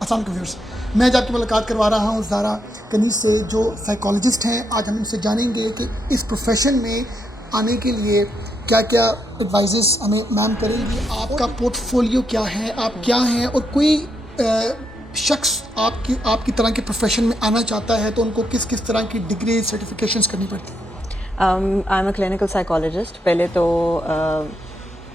السلام علیکم ویورز، میں آج آپ کی ملاقات کروا رہا ہوں زارا کنیز سے، جو سائیکالوجسٹ ہیں. آج ہم ان سے جانیں گے کہ اس پروفیشن میں آنے کے لیے کیا کیا ایڈوائزز ہمیں میم کریں گی. آپ کا پورٹ فولیو کیا ہے، آپ کیا ہیں، اور کوئی شخص آپ کی طرح کے پروفیشن میں آنا چاہتا ہے تو ان کو کس کس طرح کی ڈگری سرٹیفکیشنز کرنی پڑتی ہیں؟ I am a clinical psychologist. پہلے تو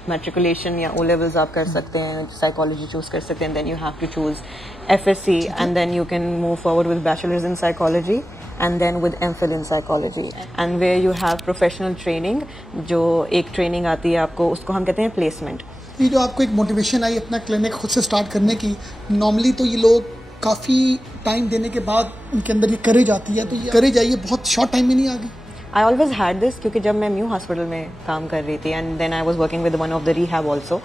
میٹریکولیشن یا او لیولز آپ کر سکتے ہیں، سائیکالوجی چوز کر سکتے ہیں. Then you have to choose F S C and then you can move forward with bachelors in psychology and then with M Phil in psychology and where you have professional training. جو ایک training آتی ہے آپ کو، اس کو ہم کہتے ہیں پلیسمنٹ. یہ جو آپ کو ایک موٹیویشن آئی اپنا کلینک خود سے اسٹارٹ کرنے کی، نارملی تو یہ لوگ کافی ٹائم دینے کے بعد ان کے اندر یہ کریج آتی ہے، تو یہ کریج آئی ہے بہت شارٹ ٹائم میں نہیں آ گئی؟ آئی آلویز ہیڈ دس، کیونکہ جب میں میو ہاسپٹل میں کام کر رہی تھی and then I was working with one of the rehab also,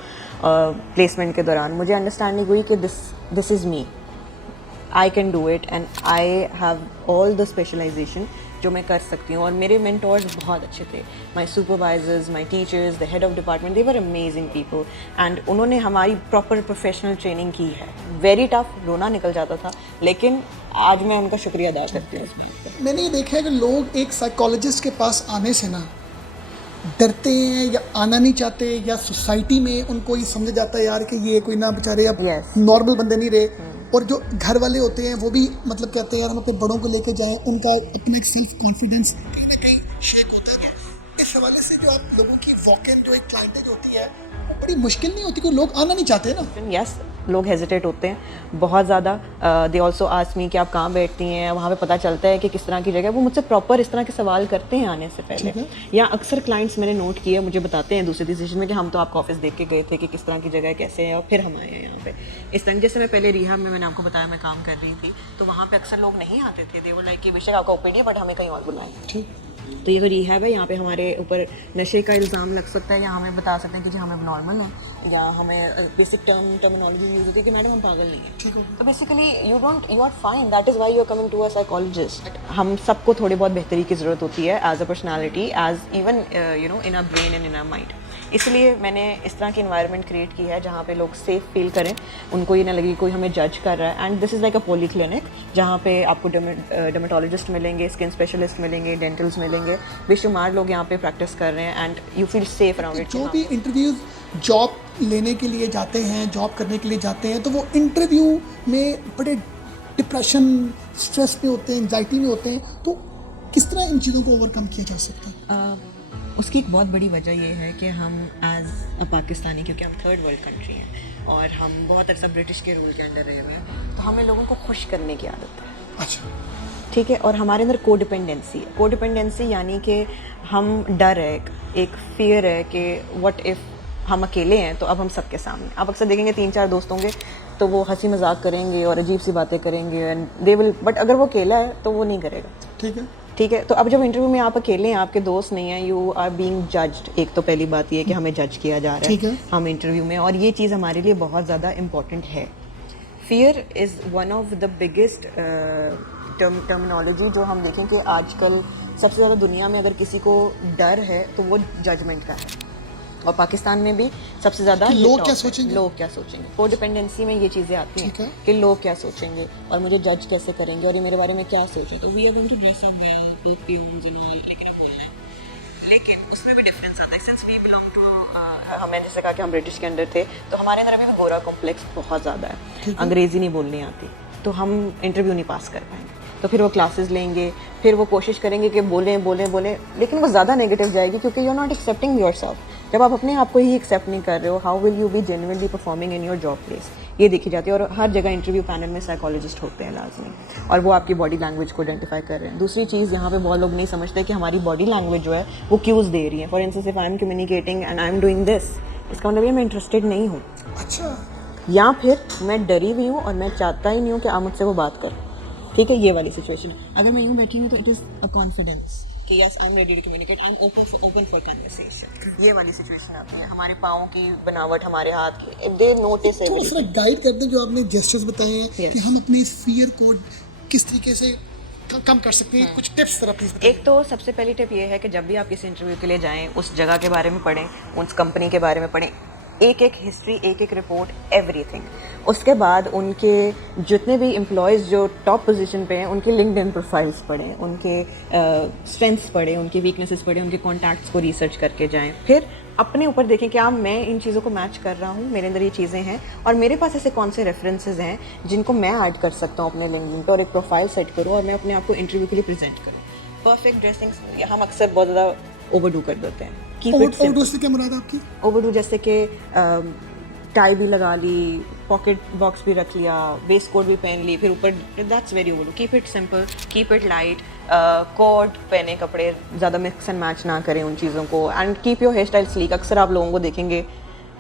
placement کے دوران مجھے انڈرسٹینڈنگ ہوئی کہ this is me, I can do it and I have all the specialisation جو میں کر سکتی ہوں. اور میرے مینٹورز بہت اچھے تھے، my supervisors, my teachers, the head of department, they were amazing people and انہوں نے ہماری پراپر پروفیشنل ٹریننگ کی ہے. ویری ٹف، رونا نکل جاتا تھا، لیکن آج میں ان کا شکریہ ادا کرتی ہوں. میں نے یہ دیکھا ہے کہ لوگ ایک سائیکالوجسٹ کے پاس آنے سے نا ڈرتے ہیں یا آنا نہیں چاہتے، یا سوسائٹی میں ان کو یہ سمجھا جاتا ہے یار کہ یہ کوئی نہ بیچارے اب نارمل بندے نہیں رہے. اور جو گھر والے ہوتے ہیں وہ بھی مطلب کہتے ہیں یار ہم اپنے بڑوں کو لے کے جائیں، ان کا اپنا ایک سیلف کانفیڈینس کہیں نہ کہیں شیک ہوتا ہے. اس حوالے سے جو آپ لوگوں کی واک ان جو ایک کلائنٹیج ہوتی ہے وہ بڑی مشکل نہیں ہوتی، کہ لوگ آنا نہیں چاہتے نا؟ یس، لوگ ہیزیٹیٹ ہوتے ہیں بہت زیادہ. دے آلسو آسک می کہ آپ کہاں بیٹھتی ہیں، وہاں پہ پتہ چلتا ہے کہ کس طرح کی جگہ. وہ مجھ سے پراپر اس طرح کے سوال کرتے ہیں آنے سے پہلے. یا اکثر کلائنٹس میں نے نوٹ کیا مجھے بتاتے ہیں دوسرے سیشن میں کہ ہم تو آپ کا آفس دیکھ کے گئے تھے کہ کس طرح کی جگہ ہے، کیسے ہے، اور پھر ہم آئے ہیں یہاں پہ. اس طرح جیسے میں پہلے ریہاب میں نے آپ کو بتایا میں کام کر رہی تھی، تو وہاں پہ اکثر لوگ نہیں آتے تھے. دے ور لائک کہ بے شک آپ کا اوپین ہے بٹ ہمیں کہیں اور بلائیں. تو یہ تو ریہاب ہے، یہاں پہ ہمارے اوپر نشے کا الزام لگ سکتا ہے، یا ہمیں بتا سکتے ہیں کہ جی ہمیں نارمل ہیں، یا ہمیں بیسک ٹرمینالوجی یوز ہوتی ہے کہ میڈم ہم پاگل نہیں ہیں. تو basically you are fine, that is why you are coming to a psychologist. ہم سب کو تھوڑی بہت بہتری کی ضرورت ہوتی ہے as a personality, as even you know in a brain and in a mind. اس لیے میں نے اس طرح کی انوائرمنٹ کریٹ کی ہے جہاں پہ لوگ سیف فیل کریں، ان کو یہ نہ لگے کوئی ہمیں جج کر رہا ہے. And this is like a polyclinic, جہاں پہ آپ کو ڈرمیٹولوجسٹ ملیں گے، اسکن اسپیشلسٹ ملیں گے، ڈینٹلس ملیں گے. بے شمار لوگ یہاں پہ پریکٹس کر رہے ہیں and you feel safe around it. جو بھی انٹرویوز جاب لینے کے لیے جاتے ہیں، جاب کرنے کے لیے جاتے ہیں، تو وہ انٹرویو میں بڑے ڈپریشن، اسٹریس میں ہوتے ہیں، انگزائٹی میں ہوتے ہیں، تو کس طرح ان چیزوں کو اوور کم کیا جا سکتا ہے؟ اس کی ایک بہت بڑی وجہ یہ ہے کہ ہم ایز اے پاکستانی، کیونکہ ہم تھرڈ ورلڈ کنٹری ہیں اور ہم بہت عرصہ برٹش کے رول کے انڈر رہے ہوئے ہیں، تو ہمیں لوگوں کو خوش کرنے کی عادت ہے. اچھا، ٹھیک ہے. اور ہمارے اندر کو ڈپینڈنسی یعنی کہ ہم ڈر ہے، ایک فیئر ہے کہ واٹ ایف ہم اکیلے ہیں تو اب ہم سب کے سامنے. آپ اکثر دیکھیں گے 3-4 دوست ہوں گے تو وہ ہنسی مذاق کریں گے اور عجیب سی باتیں کریں گے اینڈ دے ول، بٹ اگر وہ اکیلا ہے تو وہ نہیں کرے گا. ٹھیک ہے. تو اب جب انٹرویو میں آپ اکیلے ہیں، آپ کے دوست نہیں ہیں، یو آر بینگ ججڈ. ایک تو پہلی بات یہ ہے کہ ہمیں جج کیا جا رہا ہے ہم انٹرویو میں، اور یہ چیز ہمارے لیے بہت زیادہ امپورٹنٹ ہے. Fear is one of the biggest terminology جو ہم دیکھیں کہ آج کل سب سے زیادہ دنیا میں اگر کسی کو ڈر ہے تو وہ ججمنٹ کا ہے. اور پاکستان میں بھی سب سے زیادہ لوگ کیا سوچیں گے. کو ڈپینڈنسی میں یہ چیزیں آتی ہیں کہ لوگ کیا سوچیں گے اور مجھے جج کیسے کریں گے اور یہ میرے بارے میں کیا سوچیں. تو we are going to dress up well, perfumes and all, لیکن اس میں بھی ڈفرینس آتا ہے. سنس وی بلانگ ٹو، ہمیں جیسے کہا کہ ہم برٹش کے انڈر تھے، تو ہمارے اندر ابھی بھی گورا کمپلیکس بہت زیادہ ہے. انگریزی نہیں بولنی آتی تو ہم انٹرویو نہیں پاس کر پائیں گے. تو پھر وہ کلاسز لیں گے، پھر وہ کوشش کریں گے کہ بولیں، لیکن وہ زیادہ نیگیٹو جائے گی کیونکہ you are not accepting your سیلف. جب آپ اپنے آپ کو ہی ایکسیپٹ نہیں کر رہے ہو، how will you be genuinely performing in your job place. یہ دیکھی جاتی ہے. اور ہر جگہ انٹرویو پینل میں سائیکالوجسٹ ہوتے ہیں لازمی، اور وہ آپ کی باڈی لینگویج کو آئیڈینٹیفائی کر رہے ہیں. دوسری چیز یہاں پہ بہت لوگ نہیں سمجھتے کہ ہماری باڈی لینگویج جو ہے وہ کیوز دے رہی ہے. For instance if I am communicating and I am doing this, اس کا مطلب یہ میں انٹرسٹیڈ نہیں ہوں. اچھا، یا پھر میں ڈری ہوئی ہوں اور میں چاہتا ہی نہیں ہوں کہ آپ مجھ سے وہ بات کریں. ٹھیک ہے، یہ والی سچویشن ہے. اگر میں یوں بیٹھی ہوں تو اٹ از اے کانفیڈینس کہ yes I am ready to communicate, I am open for conversation. یہ والی سچویشن آتی ہے. ہمارے پاؤں کی بناوٹ، ہمارے ہاتھ کی، دے نوٹس تھوڑا سا گائیڈ کر دیں جو آپ نے جیسچرز بتائے ہیں کہ ہم اپنے اس فیئر کو کس طریقے سے کم کر سکتے ہیں. کچھ ٹپس ذرا پلیز بتائیں. ایک تو سب سے پہلی ٹپ یہ ہے کہ جب بھی آپ کسی انٹرویو کے لیے جائیں، اس جگہ کے بارے میں پڑھیں، اس کمپنی کے بارے میں پڑھیں. ایک ایک ہسٹری, ایک ایک رپورٹ, ایوری تھنگ. اس کے بعد ان کے جتنے بھی امپلائیز جو ٹاپ پوزیشن پہ ہیں ان کے لنکڈ ان پروفائلس پڑھیں, ان کے اسٹرینتھس پڑھیں, ان کی ویکنیسز پڑھیں, ان کے کانٹیکٹس کو ریسرچ کر کے جائیں. پھر اپنے اوپر دیکھیں کہ میں ان چیزوں کو میچ کر رہا ہوں, میرے اندر یہ چیزیں ہیں, اور میرے پاس ایسے کون سے ریفرنسز ہیں جن کو میں ایڈ کر سکتا ہوں اپنے لنکڈ ان پہ, اور ایک پروفائل سیٹ کروں اور میں اپنے آپ کو انٹرویو کے لیے پریزنٹ کروں. پرفیکٹ ڈریسنگ ہم اکثر بہت زیادہ اوور ڈو کر دیتے ہیں. اوور ڈو سے کیا مراد ہے آپ کی؟ اوور ڈو جیسے کہ ٹائی بھی لگا لی, پاکٹ باکس بھی رکھ لیا, ویسٹ کوٹ بھی پہن لی, پھر اوپر, that's very overdo. Keep it simple, keep it light, coat پہنے, کپڑے زیادہ مکس اینڈ میچ نہ کریں ان چیزوں کو, and keep your hairstyle sleek. اکثر آپ لوگوں کو دیکھیں گے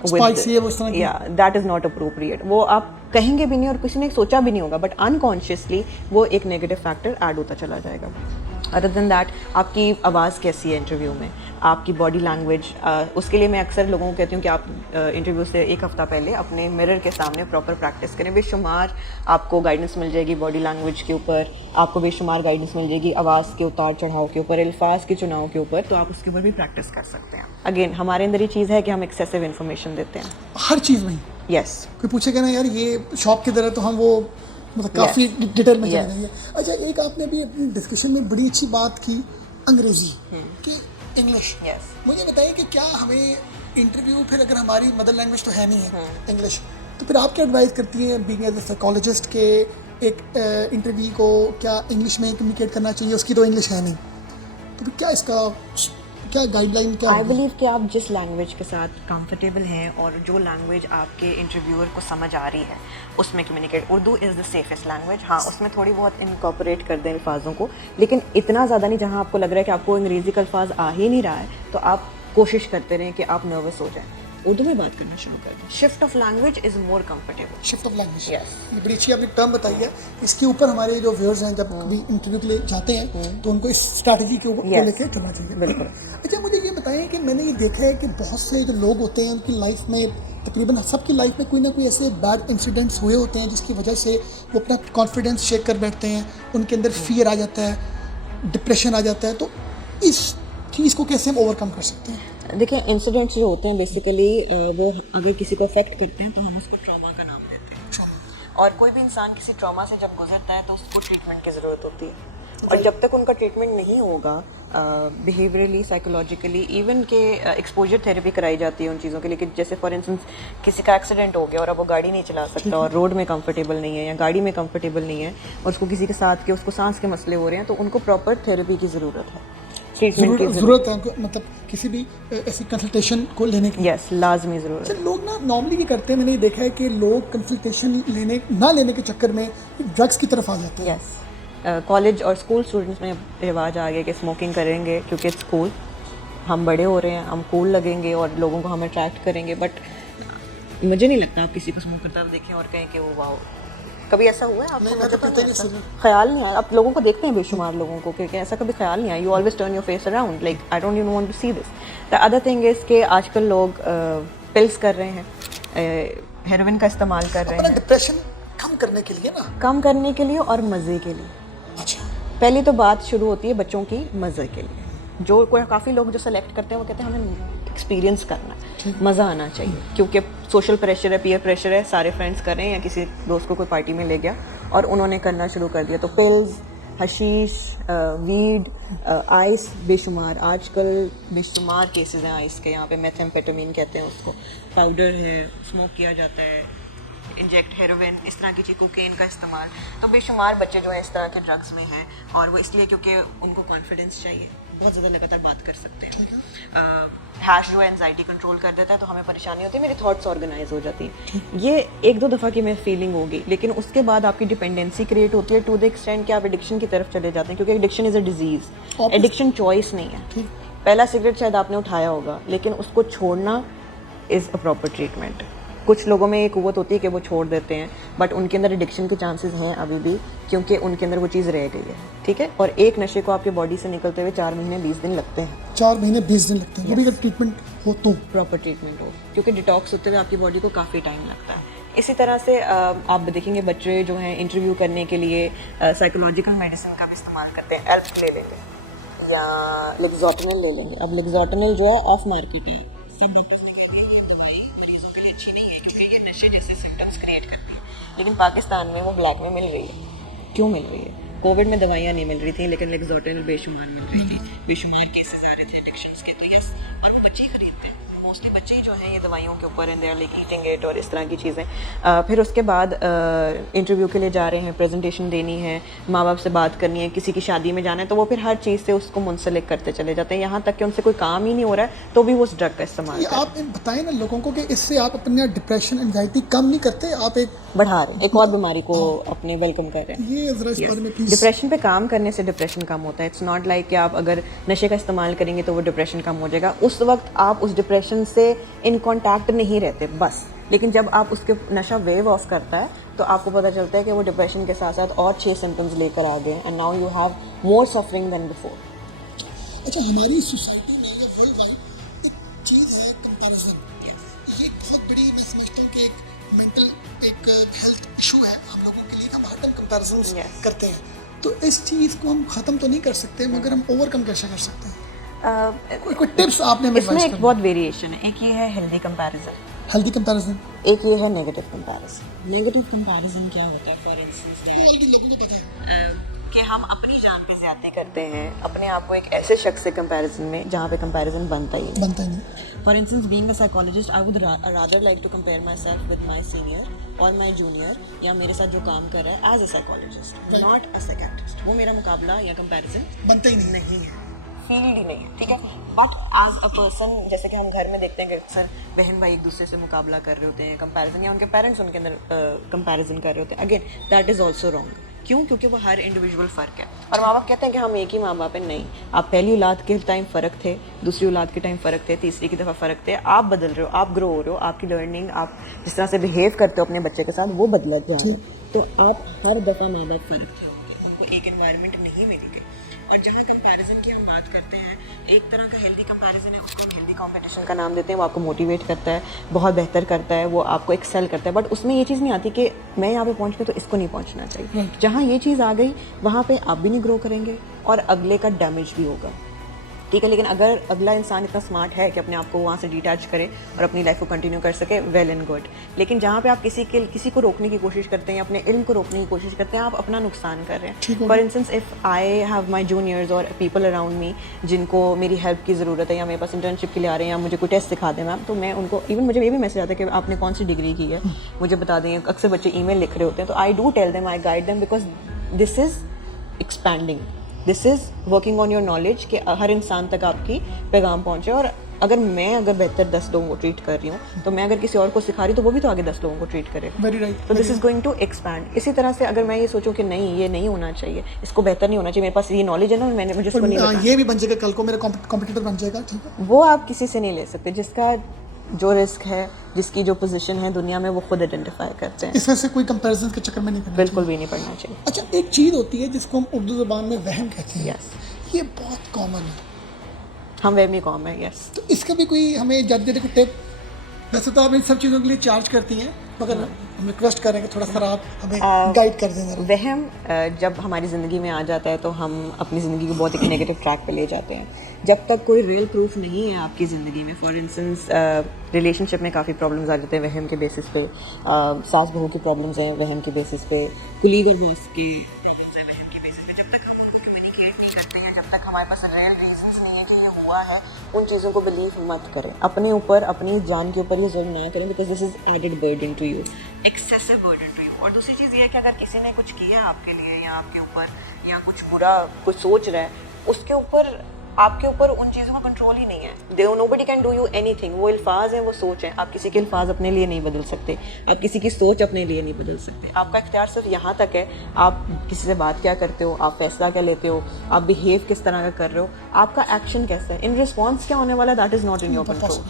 دیٹ از ناٹ اپروپریٹ, وہ آپ کہیں گے بھی نہیں اور کسی نے سوچا بھی نہیں ہوگا, بٹ انکانشیسلی وہ ایک نیگیٹو فیکٹر ایڈ ہوتا چلا جائے گا. ادر دین دیٹ, آپ کی آواز کیسی ہے انٹرویو میں, آپ کی باڈی لینگویج. اس کے لیے میں اکثر لوگوں کو کہتی ہوں کہ آپ انٹرویو سے ایک ہفتہ پہلے اپنے مرر کے سامنے پراپر پریکٹس کریں. بے شمار آپ کو گائیڈنس مل جائے گی باڈی لینگویج کے اوپر, آپ کو بے شمار گائیڈنس مل جائے گی آواز کے اتار چڑھاؤ کے اوپر, الفاظ کے چناؤ کے اوپر, تو آپ اس کے اوپر بھی پریکٹس کر سکتے ہیں. اگین ہمارے اندر یہ چیز ہے کہ ہم ایکسیسو انفارمیشن دیتے ہیں ہر چیز میں. یس, کوئی پوچھے کہ نا یار یہ شاپ کی طرح, تو ہم وہ مطلب کافی ڈیٹیل میں چلے جائیں گے. اچھا, ایک آپ نے بھی اپنی ڈسکشن میں بڑی اچھی بات کی, انگریزی کہ انگلش. مجھے بتائیے کہ کیا ہمیں انٹرویو, پھر اگر ہماری مدر لینگویج تو ہے نہیں ہے انگلش, تو پھر آپ کیا ایڈوائز کرتی ہیں بینگ ایز اے سائیکالوجسٹ کہ ایک انٹرویو کو کیا انگلش میں کمیونیکیٹ کرنا چاہیے؟ اس کی تو انگلش ہے نہیں, تو پھر کیا اس کا کیا گائیڈ لائن کیا؟ آئی بلیو کہ آپ جس لینگویج کے ساتھ کمفرٹیبل ہیں اور جو لینگویج آپ کے انٹرویور کو سمجھ آ رہی ہے اس میں communicate. Urdu is the safest language. ہاں, اس میں تھوڑی بہت انکارپوریٹ کر دیں الفاظوں کو, لیکن اتنا زیادہ نہیں جہاں آپ کو لگ رہا ہے کہ آپ کو انگریزی کا الفاظ آ ہی نہیں رہا ہے, تو آپ کوشش کرتے رہیں کہ آپ نروس ہو جائیں, اردو میں بات کرنا شروع کر دیں. Shift of language is more comfortable. Shift of language, یہ بڑی اچھی آپ نے ٹرم بتائی ہے. اس کے اوپر ہمارے جو ویورز ہیں جب کبھی انٹرویو کے لیے جاتے ہیں تو ان کو اس اسٹریٹجی کے اوپر لے کے چلنا چاہیے. بالکل. اچھا, مجھے یہ بتائیں کہ میں نے یہ دیکھا ہے کہ بہت سے جو لوگ ہوتے ہیں ان کی لائف میں, تقریباً سب کی لائف میں کوئی نہ کوئی ایسے بیڈ انسیڈنٹس ہوئے ہوتے ہیں جس کی وجہ سے وہ اپنا کانفیڈنس شیک کر بیٹھتے ہیں, ان کے اندر فیئر آ جاتا ہے, ڈپریشن آ جاتا ہے. تو اس چیز کو کیسے ہم اوور کم کر سکتے ہیں؟ دیکھیں, انسیڈنٹس جو ہوتے ہیں بیسیکلی وہ اگر کسی کو افیکٹ کرتے ہیں تو ہم اس کو ٹراما کا نام دیتے ہیں. اور کوئی بھی انسان کسی ٹراما سے جب گزرتا ہے تو اس کو ٹریٹمنٹ کی ضرورت ہوتی ہے, اور جب تک ان کا ٹریٹمنٹ نہیں ہوگا بیہیویئرلی, سائیکولوجیکلی, ایون کہ ایکسپوجر تھیراپی کرائی جاتی ہے ان چیزوں کے لیے. جیسے فار انسٹنس کسی کا ایکسیڈنٹ ہو گیا اور اب وہ گاڑی نہیں چلا سکتا اور روڈ میں کمفرٹیبل نہیں ہے یا گاڑی میں کمفرٹیبل نہیں ہے, اور اس کو کسی کے ساتھ کے اس کو سانس کے مسئلے ہو رہے ہیں, تو ان کو پراپر تھیراپی کی ضرورت ہے, ضرورت ہے, مطلب کسی بھی ایسی کنسلٹیشن کو لینے کی. یس, لازمی ضرورت ہے. لوگ نا نارملی یہ کرتے ہیں, میں نے یہ دیکھا ہے کہ لوگ کنسلٹیشن نہ لینے کے چکر میں ڈرگس کی طرف آ جاتے ہیں. یس, کالج اور اسکول اسٹوڈنٹس میں رواج آ گیا کہ اسموکنگ کریں گے کیونکہ اٹس کول, ہم بڑے ہو رہے ہیں, ہم کول لگیں گے اور لوگوں کو ہم اٹریکٹ کریں گے. بٹ مجھے نہیں لگتا آپ کسی کو اسموک کرتا دیکھیں اور کہیں کہ وہ واؤ. کبھی ایسا ہوا ہے آپ کو؟ خیال نہیں آیا. آپ لوگوں کو دیکھتے ہیں بے شمار لوگوں کو کہ ایسا کبھی خیال نہیں آیا. You always turn your face around like I don't even want to see this. The other thing is کہ آج کل لوگ پلس کر رہے ہیں, ہیروئن کا استعمال کر رہے ہیں ڈپریشن کم کرنے کے لیے, نا کم کرنے کے لیے اور مزے کے لیے. اچھا, پہلی تو بات شروع ہوتی ہے بچوں کی مزے کے لیے. جو کوئی کافی لوگ جو سلیکٹ کرتے ہیں وہ کہتے ہیں ہمیں ایکسپیرینس کرنا ہے, مزہ آنا چاہیے, کیونکہ سوشل پریشر ہے, پیئر پریشر ہے, سارے فرینڈس کر رہے ہیں یا کسی دوست کو کوئی پارٹی میں لے گیا اور انہوں نے کرنا شروع کر دیا. تو پلز, حشیش, ویڈ, آئس, بے شمار آج کل بے شمار کیسز ہیں آئس کے. یہاں پہ میتھمفیٹامین کہتے ہیں اس کو, پاؤڈر ہے, اسموک کیا جاتا ہے, انجیکٹ ہیروئن, اس طرح کی چیز, کوکین کا استعمال. تو بے شمار بچے جو ہے اس طرح کے ڈرگس میں ہیں, اور وہ اس لیے کیونکہ ان کو کانفیڈنس چاہیے, بہت زیادہ لگاتار بات کر سکتے ہیں. ہیش جو ہے انزائٹی کنٹرول کر دیتا ہے, تو ہمیں پریشانی ہوتی ہے, میری تھاٹس آرگنائز ہو جاتی ہیں. یہ ایک دو دفعہ کی میں فیلنگ ہوگی, لیکن اس کے بعد آپ کی ڈپینڈنسی کریٹ ہوتی ہے ٹو دا ایکسٹینٹ کہ آپ ایڈکشن کی طرف چلے جاتے ہیں, کیونکہ addiction is a disease. Addiction choice نہیں ہے. پہلا سگریٹ شاید آپ نے اٹھایا ہوگا, لیکن اس کو چھوڑنا از اے پراپر ٹریٹمنٹ. کچھ لوگوں میں یہ قوت ہوتی ہے کہ وہ چھوڑ دیتے ہیں, بٹ ان کے اندر ایڈکشن کے چانسز ہیں ابھی بھی, کیونکہ ان کے اندر وہ چیز رہ گئی ہے. ٹھیک ہے, اور ایک نشے کو آپ کے باڈی سے نکلتے ہوئے 4 مہینے 20 دن لگتے ہیں. 4 مہینے 20 دن لگتے ہیں, وہ بھی اگر ٹریٹمنٹ ہو تو, پراپر ٹریٹمنٹ ہو, کیونکہ ڈیٹاکس ہوتے ہوئے آپ کی باڈی کو کافی ٹائم لگتا ہے. اسی طرح سے آپ دیکھیں گے بچے جو ہیں انٹرویو کرنے کے لیے سائیکولوجیکل میڈیسن کا بھی استعمال کرتے ہیں. ایلپ لے لیں گے یا لیگزاٹنل لے لیں گے. اب لیگزاٹنل جو ہے آف مارکیٹ ہے, لیکن پاکستان میں وہ بلیک میں مل رہی ہے. کیوں مل رہی ہے؟ کووڈ میں دوائیاں نہیں مل رہی تھیں لیکن لیگزوٹین بے شمار مل رہی تھی, بے شمار کیسز آ رہے تھے ایڈکشنس کے. تو یس, اور وہ بچے ہی خریدتے ہیں, موسٹلی بچے ہی جو ہیں یہ دوائیوں کے اوپر ہیں, they are like eating it اور اس طرح کی چیزیں. پھر اس کے بعد انٹرویو کے لیے جا رہے ہیں, پریزنٹیشن دینی ہے, ماں باپ سے بات کرنی ہے, کسی کی شادی میں جانا ہے, تو وہ پھر ہر چیز سے اس کو منسلک کرتے چلے جاتے ہیں, یہاں تک کہ ان سے کوئی کام ہی نہیں ہو رہا ہے تو بھی وہ اس ڈرگ کا استعمال کرتے ہیں. آپ بتائیں نا لوگوں کو کہ اس سے آپ اپنے ڈپریشن انزائٹی کم نہیں کرتے, آپ ایک بڑھا رہے ہیں, ایک اور بیماری کو اپنے ویلکم کر رہے ہیں. یہ ذرا اس بارے میں پلیز. ڈپریشن پہ کام کرنے سے ڈپریشن کم ہوتا ہے. اٹس ناٹ لائک کہ آپ اگر نشے کا استعمال کریں گے تو وہ ڈپریشن کم ہو جائے گا, اس وقت آپ اس ڈپریشن سے ان کانٹیکٹ نہیں رہتے بس. لیکن جب آپ اس کے نشہ ویو آف کرتا ہے تو آپ کو پتہ چلتا ہے کہ وہ ڈپریشن کے ساتھ ساتھ اور 6 سمپٹمز لے کر آ گئے ہیں, and now you have more suffering than before. اچھا, ہماری سوسائٹی میں یا ورلڈ وائڈ ایک چیز ہے کمپیریزن. یہ بہت بڑی, میں سمجھتا ہوں کہ ایک مینٹل ایک ہیلتھ ایشو ہے ہم لوگوں کے لیے, ہم ہر ٹائم کمپیریزنس کرتے ہیں. تو اس چیز کو ہم ختم تو نہیں کر سکتے مگر ہم اوور کم کیسے کر سکتے ہیں؟ کوئی ٹپس آپ نے اس میں ایک بہت ویریشن ہے. ایک یہ ہے ہیلدی کمپیریزن, ہیلدی کمپیریزن, ایک یہ ہے نیگیٹو کمپیریزن. نیگیٹو کمپیریزن کیا ہوتا ہے؟ فار انسٹنس لوگوں کو پتہ ہے کہ ہم اپنی جان پہ زیادتی کرتے ہیں, اپنے آپ کو ایک ایسے شخص سے کمپیریزن میں جہاں پہ کمپیریزن بنتا ہی نہیں. For instance being a psychologist I would rather like to compare myself with my senior اور مائی جونیئر, یا میرے ساتھ جو کام کر رہا ہے as a psychologist, not a psychiatrist. وہ میرا مقابلہ یا کمپیریزن بنتا ہی نہیں ہے, فیلڈ ہی نہیں ہے, ٹھیک ہے. بٹ ایز اے پرسن, جیسے کہ ہم گھر میں دیکھتے ہیں کہ اکثر بہن بھائی ایک دوسرے سے مقابلہ کر رہے ہوتے ہیں, کمپیریزن, یا ان کے پیرنٹس ان کے اندر کمپیریزن کر رہے ہوتے ہیں. Again that is also wrong. کیوں؟ کیونکہ وہ ہر انڈیویجول فرق ہے, اور ماں باپ کہتے ہیں کہ ہم ایک ہی ماں باپ ہیں. نہیں, آپ پہلی اولاد کے ٹائم فرق تھے, دوسری اولاد کے ٹائم فرق تھے, تیسری کی دفعہ فرق تھے. آپ بدل رہے ہو, آپ گرو ہو رہے ہو, آپ کی لرننگ, آپ جس طرح سے بہیو کرتے ہو اپنے بچے کے ساتھ وہ بدل جا رہا ہے. تو آپ ہر دفعہ ماں باپ فرق تھے, ان کو ایک انوائرمنٹ نہیں ملی گئی. اور جہاں کمپیریزن کی ہم بات کرتے ہیں, ایک طرح کا ہیلدی کمپیریزن ہے, اس کو ہم ہیلدی کمپٹیشن کا نام دیتے ہیں. وہ آپ کو موٹیویٹ کرتا ہے, بہت بہتر کرتا ہے, وہ آپ کو ایکسل کرتا ہے. بٹ اس میں یہ چیز نہیں آتی کہ میں یہاں پہ پہنچ گئی تو اس کو نہیں پہنچنا چاہیے. جہاں یہ چیز آ گئی وہاں پہ آپ بھی نہیں گرو کریں گے اور اگلے کا ڈیمیج بھی ہوگا, ٹھیک ہے. لیکن اگر اگلا انسان اتنا اسمارٹ ہے کہ اپنے آپ کو وہاں سے ڈیٹیچ کرے اور اپنی لائف کو کنٹینیو کر سکے, ویل اینڈ گڈ. لیکن جہاں پہ آپ کسی کو روکنے کی کوشش کرتے ہیں یا اپنے علم کو روکنے کی کوشش کرتے ہیں, آپ اپنا نقصان کر رہے ہیں. For instance if I have my juniors اور پیپل اراؤنڈ می جن کو میری ہیلپ کی ضرورت ہے, یا میرے پاس انٹرنشپ کے لیے آ رہے ہیں, یا مجھے کوئی ٹیسٹ سکھا دیں میم, تو میں ان کو, ایون مجھے یہ بھی میسج آتا ہے کہ آپ نے کون سی ڈگری کی ہے, مجھے بتا دیں. اکثر بچے ای میل لکھ رہے ہوتے ہیں, تو I do tell them, I guide them, because this is expanding, this is working on your knowledge, کہ ہر انسان تک آپ کی پیغام پہنچے. اور اگر بہتر 10 لوگوں کو ٹریٹ کر رہی ہوں تو میں اگر کسی اور کو سکھا رہی ہوں تو وہ بھی تو آگے 10 لوگوں کو ٹریٹ کرے گا. تو دس از گوئنگ ٹو ایکسپینڈ. اسی طرح سے اگر میں یہ سوچوں کہ نہیں یہ نہیں ہونا چاہیے, اس کو بہتر نہیں ہونا چاہیے, میرے پاس یہ نالج ہے نا, میں نے مجھے اس کو نہیں بتانا, یہ بھی بن جائے گا کل کو میرا کمپٹیٹر بن جائے گا, ٹھیک ہے. وہ آپ کسی سے نہیں لے سکتے. جس کا جو رسک ہے, جس کی جو پوزیشن ہے دنیا میں, وہ خود آئیڈینٹیفائی کرتے ہیں. اس وجہ سے کوئی کمپیریزن کے چکر میں نہیں پڑنا, بالکل بھی نہیں پڑنا چاہیے. اچھا, ایک چیز ہوتی ہے جس کو ہم اردو زبان میں وہم کہتے ہیں, یس, یہ بہت کامن ہے, ہم وہمی قوم ہے. یس, تو اس کا بھی کوئی ہمیں جاتے کو ٹپ, ویسے تو آپ ان سب چیزوں کے لیے چارج کرتی ہیں, مگر ہم ریکویسٹ کریں کہ تھوڑا سا آپ ہمیں گائیڈ کر دیں. وہم جب ہماری زندگی میں آ جاتا ہے تو ہم اپنی زندگی کو بہت ایک نیگیٹو ٹریک پہ لے جاتے ہیں. جب تک کوئی ریئل پروف نہیں ہے آپ کی زندگی میں, فار انسٹنس ریلیشن شپ میں کافی پرابلمز آ جاتے ہیں وہم کے بیسس پہ, ساس بہو کی پرابلمز ہیں وہم کے بیسس پہ, کلیگ اور باس کے پرابلمز ہیں وہم کے بیسس پہ. جب تک ہم ان کو کمیونیکیٹ نہیں کرتے ہیں, جب تک ہمارے پاس ریئل ریزنس نہیں ہے کہ یہ ہوا ہے, ان چیزوں کو بلیو مت کریں. اپنے اوپر, اپنی جان کے اوپر یہ ظلم نہ کریں, because this is added burden to you, excessive burden to you. اور دوسری چیز یہ ہے کہ اگر کسی نے کچھ کیا آپ کے لیے یا آپ کے اوپر, یا کچھ برا کچھ سوچ رہا ہے, اس کے اوپر آپ کے اوپر ان چیزوں کا کنٹرول ہی نہیں ہے. nobody can do you anything. وہ الفاظ ہیں, وہ سوچ ہیں. آپ کسی کے الفاظ اپنے لیے نہیں بدل سکتے, آپ کسی کی سوچ اپنے لیے نہیں بدل سکتے. آپ کا اختیار صرف یہاں تک ہے, آپ کسی سے بات کیا کرتے ہو, آپ فیصلہ کیا لیتے ہو, آپ بہیو کس طرح کا کر رہے ہو, آپ کا ایکشن کیسا ہے, ان رسپانس کیا ہونے والا, that is not in your control.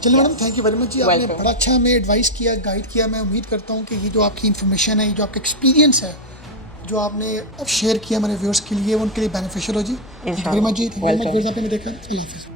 چلو madam, thank you very much جی, آپ نے بڑا اچھا ہمیں ایڈوائس کیا, گائیڈ کیا. میں امید کرتا ہوں کہ یہ جو آپ کی انفارمیشن ہے, یہ جو آپ کا ایکسپیرینس ہے, جو آپ نے اب شیئر کیا ہمارے ویورس کے لیے, ان کے لیے بینیفیشیل ہو جی. تھینک یو ویری مچ جی, تھینک یو ویری مچ. آپ نے دیکھا, اللہ حافظ.